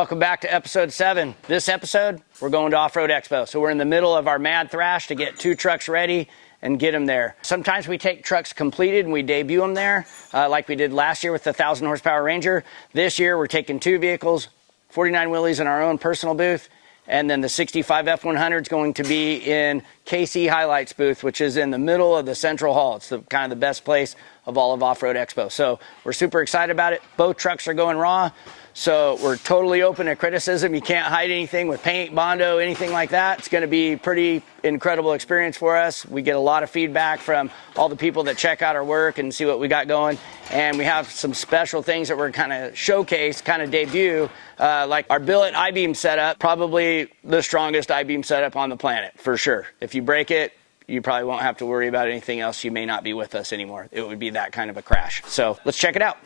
Welcome back to episode 7. This episode, we're going to Off Road Expo. So we're in the middle of our mad thrash to get 2 trucks ready and get them there. Sometimes we take trucks completed and we debut them there, like we did last year with the 1,000 horsepower Ranger. This year, we're taking 2 vehicles, 49 Willys in our own personal booth, and then the 65 F100 is going to be in KC Highlights booth, which is in the middle of the central hall. It's kind of the best place of all of Off Road Expo. So we're super excited about it. Both trucks are going raw. So we're totally open to criticism. You can't hide anything with paint, Bondo, anything like that. It's going to be pretty incredible experience for us. We get a lot of feedback from all the people that check out our work and see what we got going. And we have some special things that we're kind of showcase, kind of debut, like our billet I-beam setup, probably the strongest I-beam setup on the planet, for sure. If you break it, you probably won't have to worry about anything else. You may not be with us anymore. It would be that kind of a crash. So let's check it out.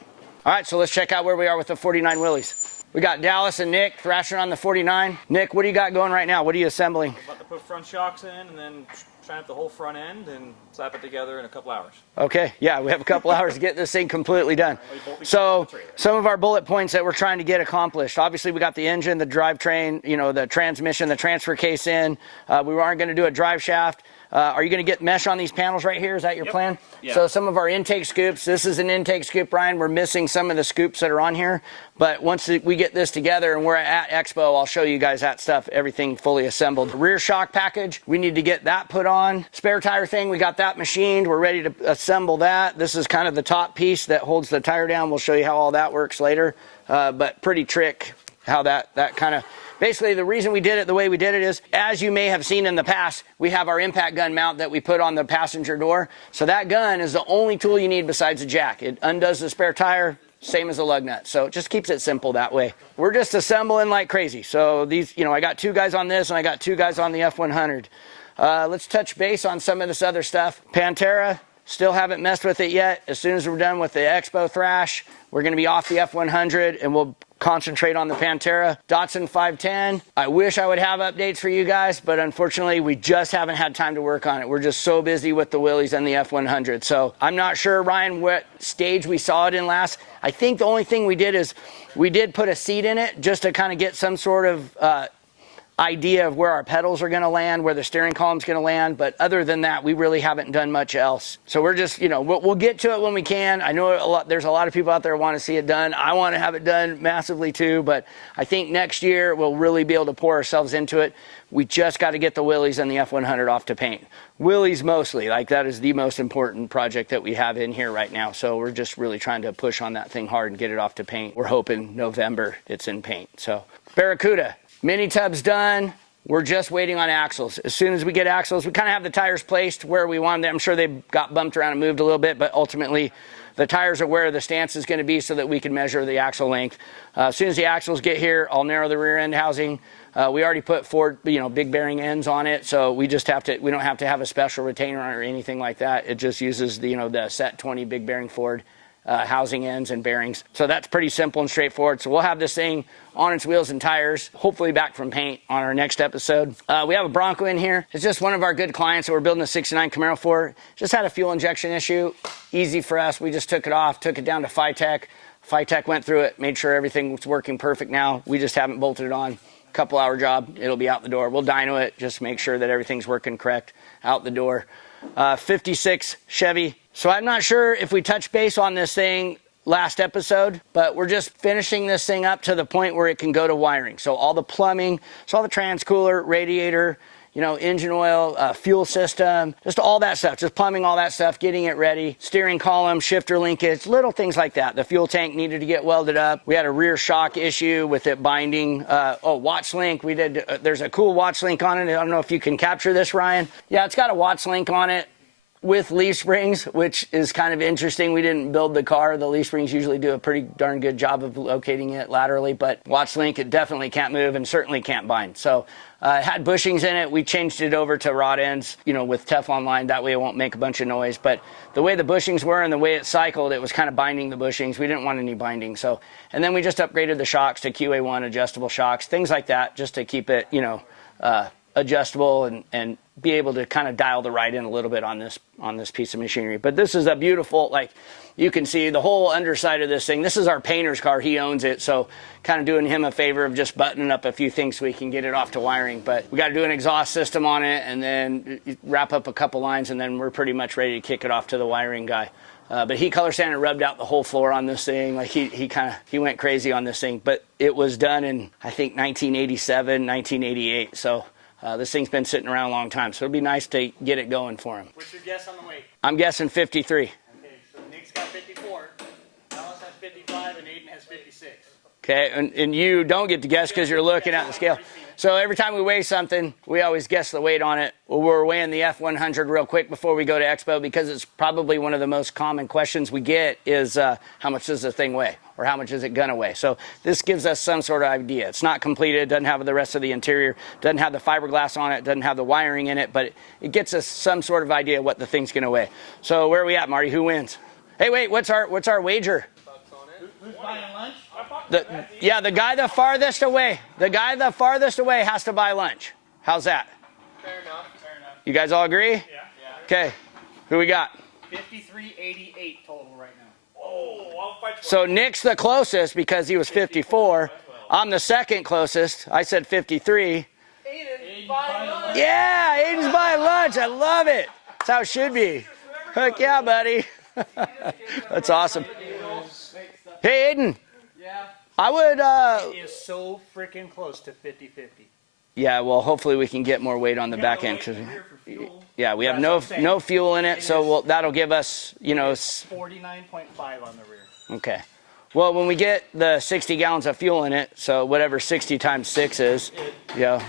All right, so let's check out where we are with the 49 Willys. We got Dallas and Nick thrashing on the 49. Nick, what do you got going right now? What are you assembling? I'm about to put front shocks in and then try out the whole front end and slap it together in a couple hours. Okay, yeah, we have a couple hours to get this thing completely done. So some of our bullet points that we're trying to get accomplished. Obviously, we got the engine, the drivetrain, you know, the transmission, the transfer case in. We aren't going to do a drive shaft. Are you going to get mesh on these panels right here? Is that your plan? Yeah. So some of our intake scoops, this is an intake scoop, Ryan. We're missing some of the scoops that are on here. But once we get this together and we're at Expo, I'll show you guys that stuff, everything fully assembled. Rear shock package, we need to get that put on. Spare tire thing, we got that machined. We're ready to assemble that. This is kind of the top piece that holds the tire down. We'll show you how all that works later. But pretty trick how that kind of... Basically, the reason we did it the way we did it is, as you may have seen in the past, we have our impact gun mount that we put on the passenger door. So that gun is the only tool you need besides a jack. It undoes the spare tire, same as a lug nut. So it just keeps it simple that way. We're just assembling like crazy. So these, you know, I got 2 guys on this and I got 2 guys on the F100. Let's touch base on some of this other stuff. Pantera, still haven't messed with it yet. As soon as we're done with the Expo thrash, we're going to be off the F100 and we'll concentrate on the Pantera. Datsun 510. I wish I would have updates for you guys, but unfortunately we just haven't had time to work on it. We're just so busy with the Willys and the F100. So I'm not sure, Ryan, what stage we saw it in last. I think the only thing we did is we did put a seat in it just to kind of get some sort of idea of where our pedals are going to land, where the steering column's going to land, but other than that, we really haven't done much else. So we're just, you know, we'll get to it when we can. I know there's a lot of people out there who want to see it done. I want to have it done massively too, but I think next year we'll really be able to pour ourselves into it. We just got to get the Willys and the F100 off to paint. Willys mostly, like that is the most important project that we have in here right now. So we're just really trying to push on that thing hard and get it off to paint. We're hoping November it's in paint. So Barracuda. Mini tub's done. We're just waiting on axles. As soon as we get axles, we kind of have the tires placed where we want them. I'm sure they got bumped around and moved a little bit, but ultimately the tires are where the stance is going to be so that we can measure the axle length. As soon as the axles get here, I'll narrow the rear end housing. We already put 4, big bearing ends on it, so we just have to. We don't have to have a special retainer or anything like that. It just uses the set 20 big bearing Ford housing ends and bearings. So that's pretty simple and straightforward. So we'll have this thing on its wheels and tires, hopefully back from paint on our next episode. We have a Bronco in here. It's just one of our good clients that we're building a 69 Camaro for. Just had a fuel injection issue. Easy for us. We just took it off, took it down to Phytech. Phytech went through it, made sure everything was working perfect now. We just haven't bolted it on. Couple hour job. It'll be out the door. We'll dyno it, just make sure that everything's working correct out the door. 56 Chevy. So I'm not sure if we touched base on this thing last episode, but we're just finishing this thing up to the point where it can go to wiring. So all the plumbing, so all the transcooler, radiator, engine oil, fuel system, just all that stuff, just plumbing, all that stuff, getting it ready, steering column, shifter linkage, little things like that. The fuel tank needed to get welded up. We had a rear shock issue with it binding. Watch link, we did, there's a cool watch link on it. I don't know if you can capture this, Ryan. Yeah, it's got a watch link on it with leaf springs, which is kind of interesting. We didn't build the car. The leaf springs usually do a pretty darn good job of locating it laterally, but watch link, it definitely can't move and certainly can't bind. So it had bushings in it. We changed it over to rod ends, with Teflon line. That way it won't make a bunch of noise. But the way the bushings were and the way it cycled, it was kind of binding the bushings. We didn't want any binding. So, and then we just upgraded the shocks to QA1 adjustable shocks, things like that, just to keep it, adjustable and be able to kind of dial the ride in a little bit on this piece of machinery. But this is a beautiful, like, you can see the whole underside of this thing. This is our painter's car. He owns it, so kind of doing him a favor of just buttoning up a few things so we can get it off to wiring. But we got to do an exhaust system on it and then wrap up a couple lines, and then we're pretty much ready to kick it off to the wiring guy. But he color sanded and rubbed out the whole floor on this thing. Like he went crazy on this thing. But it was done in, I think, 1987, 1988. So this thing's been sitting around a long time. So it'll be nice to get it going for him. What's your guess on the weight? I'm guessing 53. Okay, so Nick's got 54, Dallas has 55, and Aiden has 56. Okay, and you don't get to guess because you're looking at the scale. So every time we weigh something, we always guess the weight on it. Well, we're weighing the F100 real quick before we go to Expo, because it's probably one of the most common questions we get is how much does the thing weigh, or how much is it gonna weigh? So this gives us some sort of idea. It's not completed, doesn't have the rest of the interior, doesn't have the fiberglass on it, doesn't have the wiring in it, but it gets us some sort of idea what the thing's gonna weigh. So where are we at, Marty? Who wins? Hey, wait, what's our wager? Who's buying lunch? The guy the farthest away. The guy the farthest away has to buy lunch. How's that? Fair enough. You guys all agree? Yeah. Okay. Who we got? 53.88 total right now. Oh, I'll fight you. So Nick's the closest because he was 54. I'm the second closest. I said 53. Aiden, buying lunch. Yeah, Aiden's buying lunch. I love it. That's how it should be. Heck yeah, buddy. That's awesome. Hey, Aiden. Yeah. I would, It is so freaking close to 50-50. yeah, well, hopefully we can get more weight on the back end. 'Cause, yeah, we have That's what I'm saying. no fuel in it, so that'll give us, 49.5 on the rear. okay. Well, when we get the 60 gallons of fuel in it, so whatever 60 times 6 is,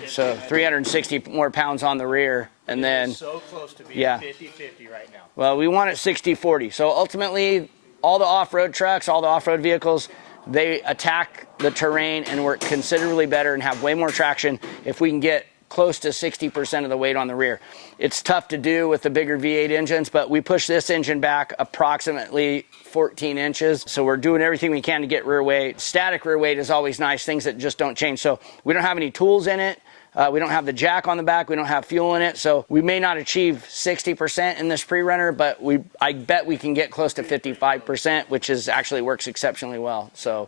so 360 more pounds on the rear, and then, So close to being yeah. 50-50 right now. well, we want it 60-40. So ultimately, all the off-road trucks, all the off-road vehicles, they attack the terrain and work considerably better and have way more traction if we can get close to 60% of the weight on the rear. It's tough to do with the bigger V8 engines, but we push this engine back approximately 14 inches. So we're doing everything we can to get rear weight. Static rear weight is always nice, things that just don't change. So we don't have any tools in it. We don't have the jack on the back. We don't have fuel in it. So we may not achieve 60% in this pre-runner, but I bet we can get close to 55%, which actually works exceptionally well. So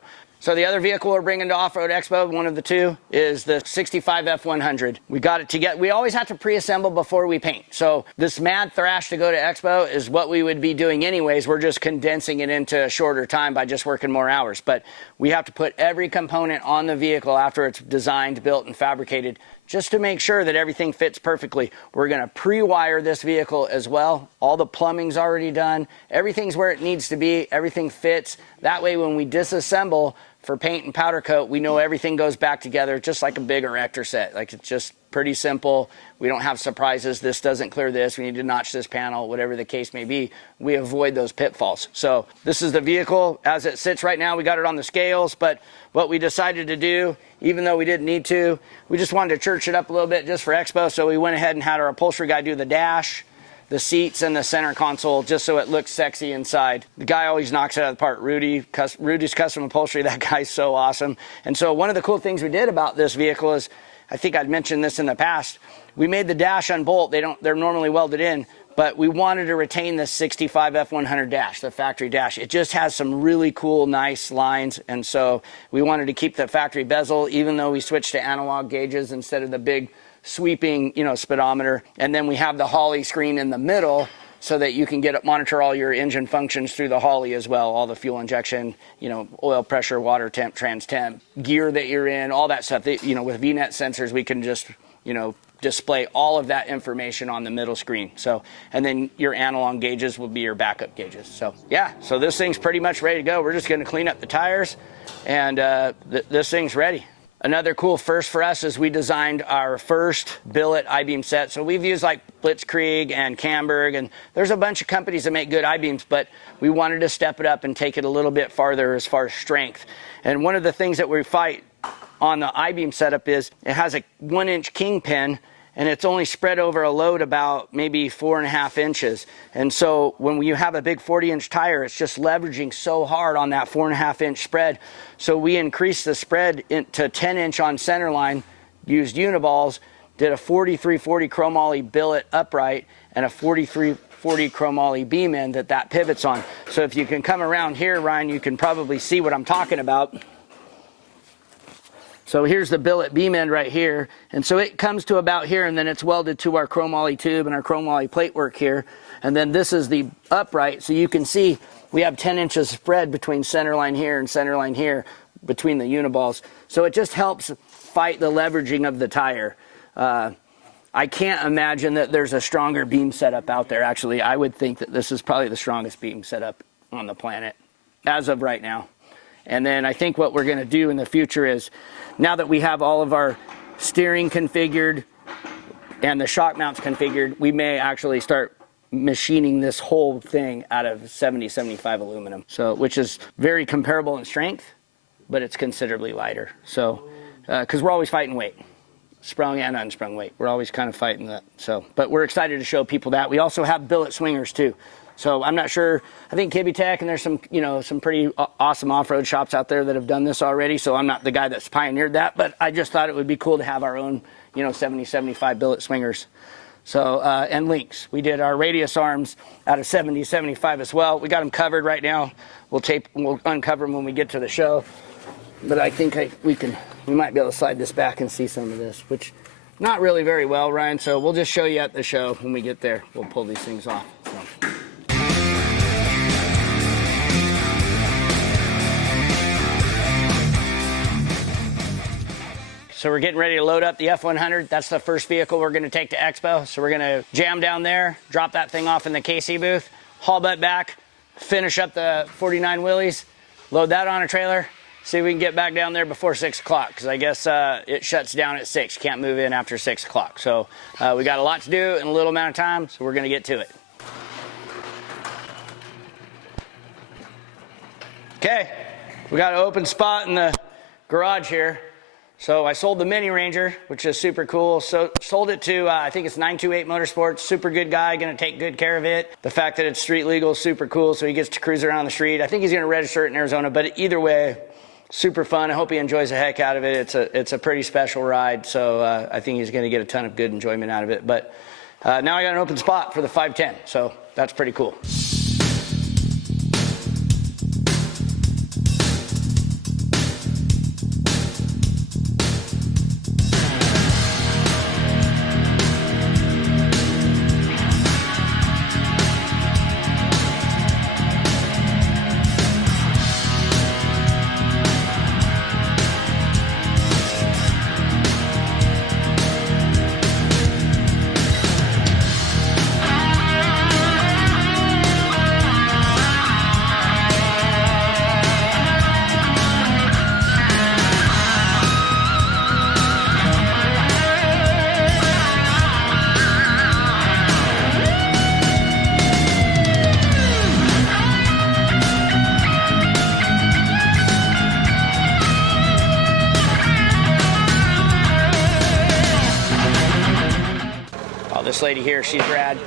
the other vehicle we're bringing to Off Road Expo, one of the two, is the 65 F100. We got it together. We always have to pre-assemble before we paint. So this mad thrash to go to Expo is what we would be doing anyways. We're just condensing it into a shorter time by just working more hours. But we have to put every component on the vehicle after it's designed, built, and fabricated, just to make sure that everything fits perfectly. We're gonna pre-wire this vehicle as well. All the plumbing's already done. Everything's where it needs to be. Everything fits. That way when we disassemble for paint and powder coat, we know everything goes back together just like a big erector set. Like, it's just pretty simple. We don't have surprises. This doesn't clear this. We need to notch this panel, whatever the case may be. We avoid those pitfalls. So this is the vehicle as it sits right now. We got it on the scales, but what we decided to do, even though we didn't need to, we just wanted to church it up a little bit just for Expo. So we went ahead and had our upholstery guy do the dash, the seats, and the center console, just so it looks sexy inside. The guy always knocks it out of the park. Rudy's Custom Upholstery, that guy's so awesome. And so one of the cool things we did about this vehicle is, I think I'd mentioned this in the past, we made the dash unbolt. They're normally welded in, but we wanted to retain the 65 F100 dash, the factory dash. It just has some really cool, nice lines, and so we wanted to keep the factory bezel, even though we switched to analog gauges instead of the big sweeping, speedometer. And then we have the Holley screen in the middle so that you can monitor all your engine functions through the Holley as well, all the fuel injection, oil pressure, water temp, trans temp, gear that you're in, all that stuff. With VNet sensors, we can just, display all of that information on the middle screen. So, and then your analog gauges will be your backup gauges. So yeah, so this thing's pretty much ready to go. We're just going to clean up the tires, and this thing's ready. Another cool first for us is we designed our first billet I-beam set. So we've used like Blitzkrieg and Camberg, and there's a bunch of companies that make good I-beams, but we wanted to step it up and take it a little bit farther as far as strength. And one of the things that we fight on the I-beam setup is it has a 1-inch kingpin, and it's only spread over a load about maybe 4.5 inches. And so when you have a big 40-inch tire, it's just leveraging so hard on that 4.5-inch spread. So we increased the spread to 10-inch on center line, used uniballs, did a 4340 chromoly billet upright and a 4340 chromoly beam end that pivots on. So if you can come around here, Ryan, you can probably see what I'm talking about. So here's the billet beam end right here. And so it comes to about here, and then it's welded to our chromoly tube and our chromoly plate work here. And then this is the upright. So you can see we have 10 inches spread between center line here and center line here between the uniballs. So it just helps fight the leveraging of the tire. I can't imagine that there's a stronger beam setup out there. Actually, I would think that this is probably the strongest beam setup on the planet as of right now. And then I think what we're going to do in the future is, now that we have all of our steering configured and the shock mounts configured, we may actually start machining this whole thing out of 70-75 aluminum. So, which is very comparable in strength, but it's considerably lighter. So, because we're always fighting weight, sprung and unsprung weight. We're always kind of fighting that. So, but we're excited to show people that. We also have billet swingers too. So I'm not sure, I think Kibby Tech, and there's some, you know, some pretty awesome off-road shops out there that have done this already. So I'm not the guy that's pioneered that, but I just thought it would be cool to have our own, you know, 70-75 billet swingers. So, and links. We did our radius arms out of 70-75 as well. We got them covered right now. We'll uncover them when we get to the show. But I think we might be able to slide this back and see some of this, which not really very well, Ryan. So we'll just show you at the show when we get there. We'll pull these things off. So we're getting ready to load up the F100. That's the first vehicle we're going to take to Expo. So we're going to jam down there, drop that thing off in the KC booth, haul butt back, finish up the 49 Willys, load that on a trailer, see if we can get back down there before 6 o'clock, because I guess it shuts down at 6. Can't move in after 6 o'clock. So we got a lot to do in a little amount of time, so we're going to get to it. Okay, we got an open spot in the garage here. So I sold the Mini Ranger, which is super cool. So sold it to, I think it's 928 Motorsports. Super good guy, going to take good care of it. The fact that it's street legal is super cool, so he gets to cruise around the street. I think he's going to register it in Arizona, but either way, super fun. I hope he enjoys the heck out of it. It's a pretty special ride, so I think he's going to get a ton of good enjoyment out of it. But now I got an open spot for the 510, so that's pretty cool. This lady here, she's rad.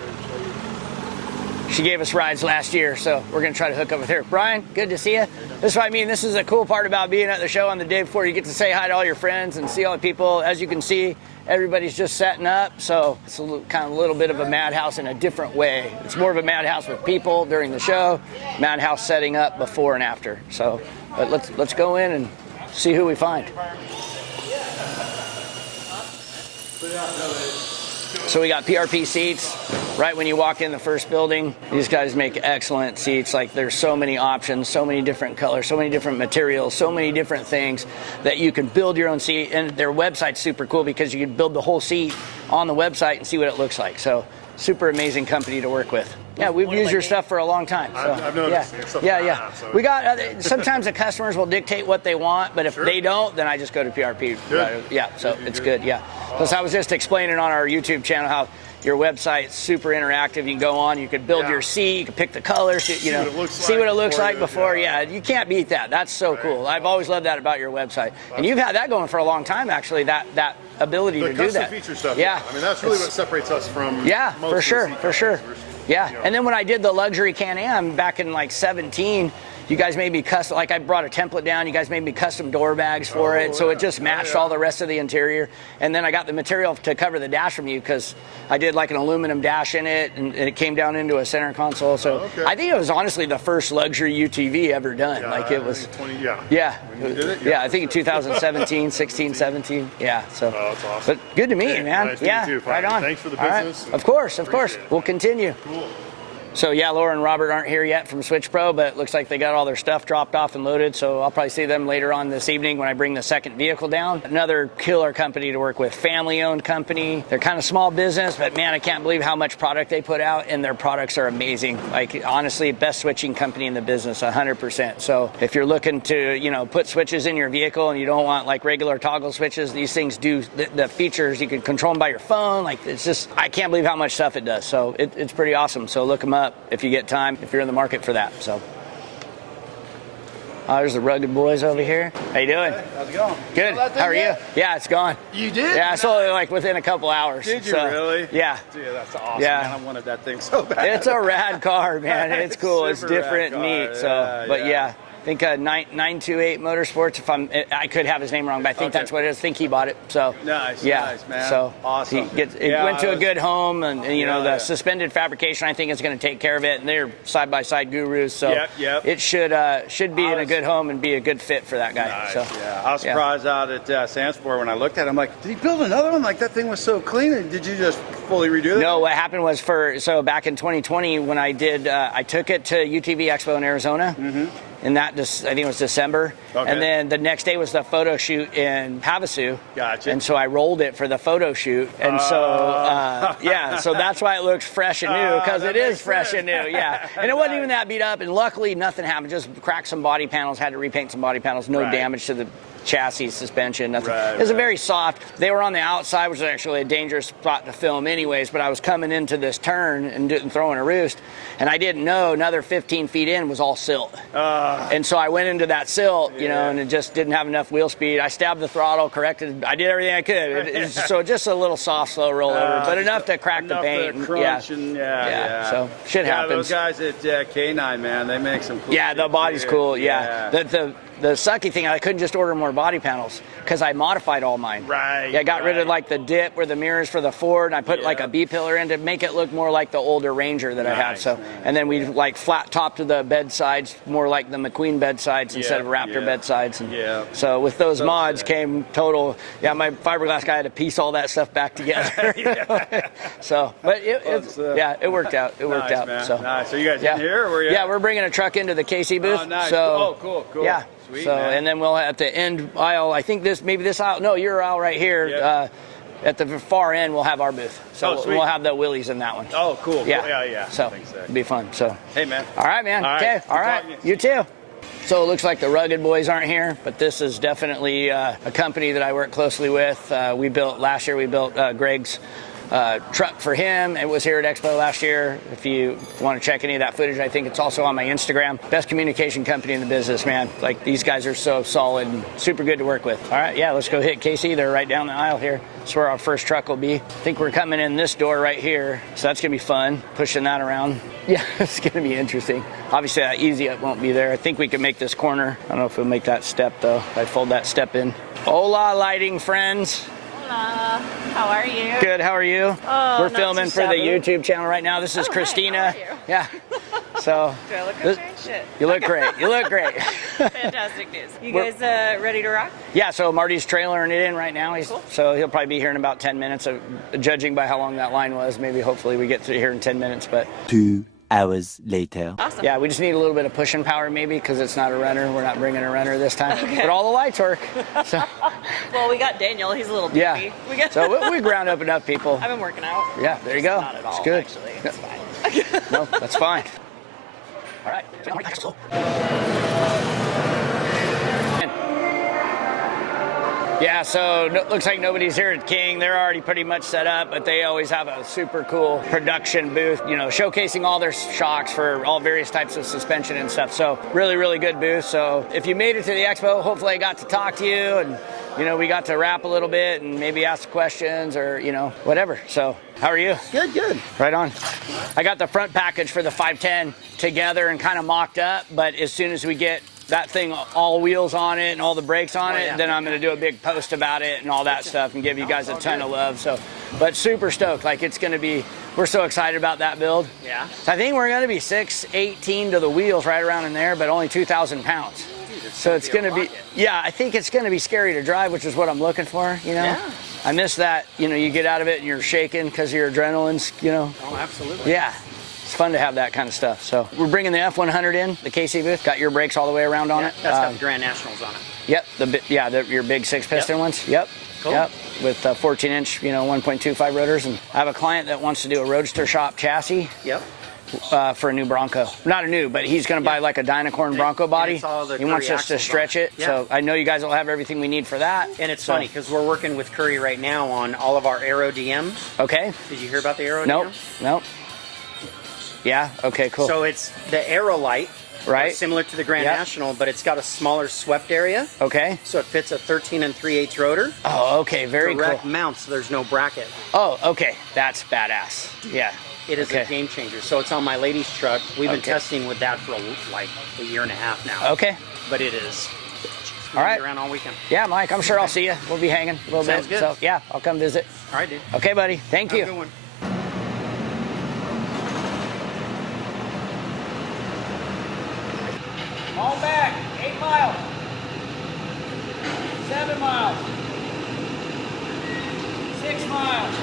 She gave us rides last year, so we're going to try to hook up with her. Brian, good to see you. This is what I mean. This is a cool part about being at the show on the day before. You get to say hi to all your friends and see all the people. As you can see, everybody's just setting up, so it's a little bit of a madhouse in a different way. It's more of a madhouse with people during the show, madhouse setting up before and after. So, but let's go in and see who we find. So we got PRP seats right when you walk in the first building. These guys make excellent seats. Like, there's so many options, so many different colors, so many different materials, so many different things that you can build your own seat. And their website's super cool because you can build the whole seat on the website and see what it looks like. So super amazing company to work with. Yeah, we've used your stuff for a long time. So, I've noticed. Yeah. We got, sometimes the customers will dictate what they want, but if they don't, then I just go to PRP. Good. Yeah, so it's good, yeah. Plus, I was just explaining on our YouTube channel how your website's super interactive. You can go on, you could build your seat, you can pick the colors, see what it looks like before. Yeah, you can't beat that. That's so cool. I've always loved that about your website. And you've had that going for a long time, actually, that ability to do that. The custom feature stuff. Yeah. I mean, that's really what separates us from most for of sure, the for sure. Yeah, and then when I did the luxury Can-Am back in like 17, you guys made me custom, like I brought a template down, you guys made me custom door bags for it, so it just matched all the rest of the interior. And then I got the material to cover the dash from you because I did like an aluminum dash in it, and it came down into a center console. So I think it was honestly the first luxury UTV ever done. Like it was, 20, yeah, When you did it? yeah, I think in 2017, 16, 17, yeah. So, that's awesome. but good to meet you, man. Nice to Yeah, meet you too, right on. Thanks for the All right. business. Of course, of course. Appreciate it. We'll continue. Cool. So yeah, Laura and Robert aren't here yet from Switch Pro, but it looks like they got all their stuff dropped off and loaded, so I'll probably see them later on this evening when I bring the second vehicle down. Another killer company to work with, family-owned company. They're kind of small business, but man, I can't believe how much product they put out, and their products are amazing. Like, honestly, best switching company in the business, 100%. So if you're looking to, you know, put switches in your vehicle and you don't want like regular toggle switches, these things do the features. You can control them by your phone. Like, it's just, I can't believe how much stuff it does. So it's pretty awesome. So look them up if you get time, if you're in the market for that. So there's the Rugged Boys over here. How you doing? Hey, how's it going? Good. How are you? Yeah, it's gone. You did? Yeah, I sold it like within a couple hours. Did you So, really? Yeah. Dude, that's awesome. Yeah. Man, I wanted that thing so bad. It's a rad car, man. It's cool. It's Super different and rad neat. car. So, but yeah. I think 928 Motorsports. If I could have his name wrong, but I think that's what it is. I think he bought it. So Nice, yeah, nice, man. So Awesome. It went to a good home, and you know the Yeah. suspended fabrication. I think is going to take care of it, and they're side by side gurus. So Yep. it should be in a good home and be a good fit for that guy. Nice, So yeah. I was surprised out at Sandsport when I looked at it. I'm like, did he build another one? Like, that thing was so clean. Did you just fully redo it? No, what happened was so back in 2020 when I did, I took it to UTV Expo in Arizona. Mm-hmm. And I think it was December. Okay. And then the next day was the photo shoot in Havasu. Gotcha. And so I rolled it for the photo shoot. And so that's why it looks fresh and new, because it is fresh and new, yeah. And it wasn't even that beat up, and luckily nothing happened. Just cracked some body panels, had to repaint some body panels, no damage to the chassis, suspension, nothing. It was a very soft. They were on the outside, which was actually a dangerous spot to film anyways, but I was coming into this turn and throwing a roost, and I didn't know another 15 feet in was all silt. And so I went into that silt, you know, and it just didn't have enough wheel speed. I stabbed the throttle, corrected. I did everything I could. So just a little soft, slow rollover, but enough to crack the paint. To crunch and So shit happens. Those guys at K9, man, they make some cool the shit, body's dude. cool, The sucky thing, I couldn't just order more body panels because I modified all mine. Right. Yeah, I got rid of like the dip where the mirrors for the Ford, and I put like a B-pillar in to make it look more like the older Ranger that I have. So, and then we like flat topped the bed sides, more like the McQueen bed sides instead of Raptor bed sides. And so with those mods came total. Yeah, my fiberglass guy had to piece all that stuff back together. So, but it worked out. It worked out. Man. So nice. So you guys in here? Or where you we're bringing a truck into the KC booth. Oh, nice. So, cool. Yeah. Sweet, so, man. and then we'll at the end aisle, I think this aisle, no, your aisle right here, at the far end, we'll have our booth. So we'll have the Willys in that one. Oh, cool. Yeah. So it'll be fun. So. Hey, man. All right, man. Okay. All right. You too. So it looks like the Rugged Boys aren't here, but this is definitely a company that I work closely with. Last year we built Greg's truck for him. It was here at Expo last year. If you want to check any of that footage, I think it's also on my Instagram. Best communication company in the business, man. Like, these guys are so solid and super good to work with. All right, let's go hit KC. They're right down the aisle here. That's where our first truck will be. I think we're coming in this door right here, so that's gonna be fun, pushing that around. Yeah, it's gonna be interesting. Obviously that easy up won't be there. I think we can make this corner. I don't know if we'll make that step though. If I fold that step in. Hola, lighting friends. How are you? Good, how are you? Oh, we're filming for the YouTube channel right now. This is Christina. Hi, how are you? Yeah. So Do I look okay? Shit. you look great. You look great. Fantastic news. You guys ready to rock? Yeah, so Marty's trailering it in right now. Cool. So he'll probably be here in about 10 minutes, judging by how long that line was. Maybe hopefully we get to here in 10 minutes, but 2 hours later. Awesome. yeah, we just need a little bit of pushing power maybe because it's not a runner. We're not bringing a runner this time. Okay. But all the lights work. So Well, we got Daniel. He's a little beefy. yeah. So we ground up enough people. I've been working out. Yeah, there you go. Not at all, It's good. actually. It's fine. No, that's fine. All right. Yeah, so looks like nobody's here at King. They're already pretty much set up, but they always have a super cool production booth, you know, showcasing all their shocks for all various types of suspension and stuff. So really, really good booth. So if you made it to the expo, hopefully I got to talk to you and, you know, we got to rap a little bit and maybe ask questions or, you know, whatever. So how are you? Good, good. Right on. I got the front package for the 510 together and kind of mocked up, but as soon as we get that thing, all wheels on it and all the brakes on it, then I'm going to do a big post about it and all that stuff and give you guys a ton of love. So, but super stoked. Like it's going to be, we're so excited about that build. Yeah. I think we're going to be 618 to the wheels right around in there, but only 2,000 pounds. So it's going to be, yeah, I think it's going to be scary to drive, which is what I'm looking for, you know? Yeah. I miss that, you know, you get out of it and you're shaking because your adrenaline's, you know? Oh, absolutely. Yeah. It's fun to have that kind of stuff. So we're bringing the F100 in, the KC booth. Got your brakes all the way around on it. That's got the Grand Nationals on it. Yep. Your big 6-piston ones. Yep. Cool. Yep. With 14-inch, you know, 1.25 rotors. And I have a client that wants to do a Roadster shop chassis. Yep. For a new Bronco. Not a new, but he's going to buy like a Dynacorn Bronco body. He wants us to stretch it. Yeah. So I know you guys will have everything we need for that. And it's funny because we're working with Curry right now on all of our Aero DM. Okay. Did you hear about the Aero Nope. DM? Nope. Yeah. Okay. Cool. So it's the Aero Light, right. similar to the Grand Yep. National, but it's got a smaller swept area. Okay. So it fits a 13 3/8 rotor. Oh, okay. Very Direct cool. mount, so there's no bracket. Oh, okay. That's badass. Yeah. It is Okay. a game changer. So it's on my lady's truck. We've been Okay. testing with that for like a year and a half now. Okay. But it is. All right. Around all weekend. Yeah, Mike, I'm sure I'll see you. We'll be hanging a little Sounds bit. good. So, yeah, I'll come visit. All right, dude. Okay, buddy. Thank you. Have a good one. All back. 8 miles. 7 miles. 6 miles.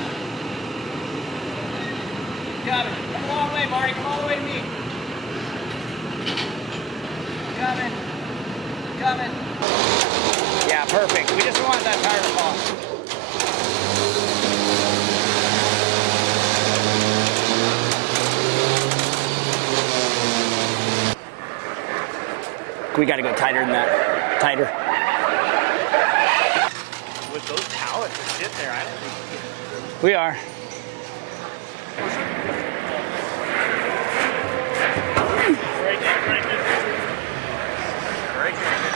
Got it. Come a long way, Marty. Come all the way to me. Coming. Coming. Yeah, perfect. We just want that tire to fall. We got to go tighter than that. Tighter. With those pallets that sit there, I don't think. We are. Right there, right there. Right there.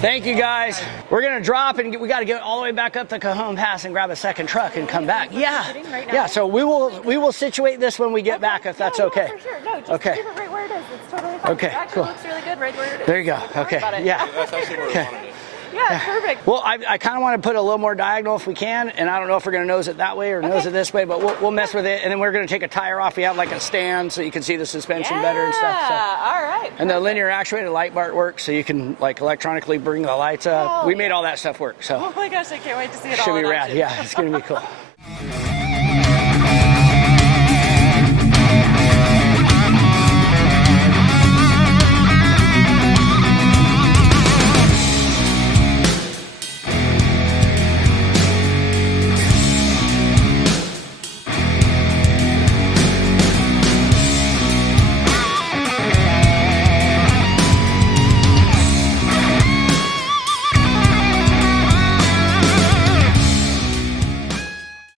Thank you, guys. We're gonna drop and we got to get all the way back up the Cajon Pass and grab a second truck and come back. Yeah, yeah. So we will situate this when we get back, if that's okay. For sure. No, just Okay. leave it right where it is. It's totally fine. Okay, It actually cool. looks really good right where it is. There you go. Don't worry Okay. about it. Yeah. That's actually where we wanted it. Yeah, it's perfect. Well, I kind of want to put a little more diagonal if we can, and I don't know if we're going to nose it that way or nose it this way, but we'll mess with it, and then we're going to take a tire off. We have like a stand so you can see the suspension better and stuff. So. Yeah, all right. And the linear actuated light bar works, so you can like electronically bring the lights up. Oh, We made all that stuff work, so Oh my gosh, I can't wait to see it all should be in rad. action. Yeah, it's going to be cool.